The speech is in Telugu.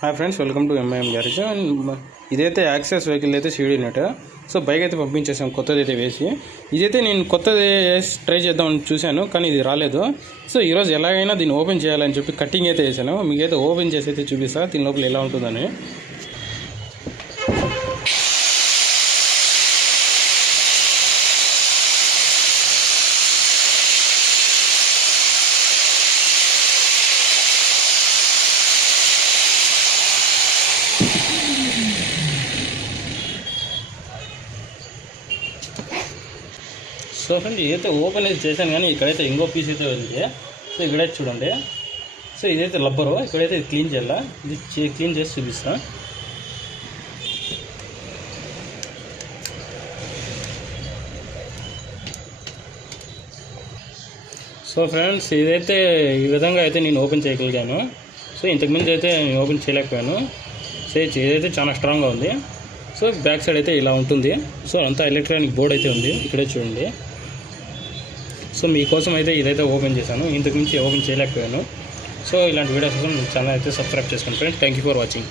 Hi friends, welcome to MIM garage. ఇదైతే యాక్సెస్ వెహికల్ అయితే సీడీ యూనిట్. సో బైక్ అయితే పంపించేసాం కొత్తది అయితే వేసి. ఇదైతే నేను కొత్తది ట్రై చేద్దామని చూశాను, కానీ ఇది రాలేదు. సో ఈరోజు ఎలాగైనా దీన్ని ఓపెన్ చేయాలని చెప్పి కటింగ్ అయితే వేసాను. మీకైతే ఓపెన్ చేసి అయితే చూపిస్తా దీని లోపల ఎలా ఉంటుందని. సో ఫ్రెండ్, ఇదైతే ఓపెన్ అయితే చేశాను, కానీ ఇక్కడైతే ఇంకో పీస్ అయితే ఉంది. సో ఇక్కడైతే చూడండి. సో ఇదైతే లబ్బరు, ఇక్కడైతే క్లీన్ చేయాలా. ఇది క్లీన్ చేసి చూపిస్తా. సో ఫ్రెండ్స్, ఇదైతే ఈ విధంగా అయితే నేను ఓపెన్ చేయగలిగాను. సో ఇంతకుముందు అయితే నేను ఓపెన్ చేయలేకపోయాను. సో ఇదైతే చాలా స్ట్రాంగ్గా ఉంది. సో బ్యాక్ సైడ్ అయితే ఇలా ఉంటుంది. సో అంతా ఎలక్ట్రానిక్ బోర్డ్ అయితే ఉంది, ఇక్కడే చూడండి. సో మీకోసం అయితే ఇదైతే ఓపెన్ చేశాను, ఇంతకు మించి ఓపెన్ చేయలేకపోయాను. సో ఇలాంటి వీడియోస్ కోసం ఛానల్ అయితే సబ్స్క్రైబ్ చేసుకోండి friends. Thank you for watching.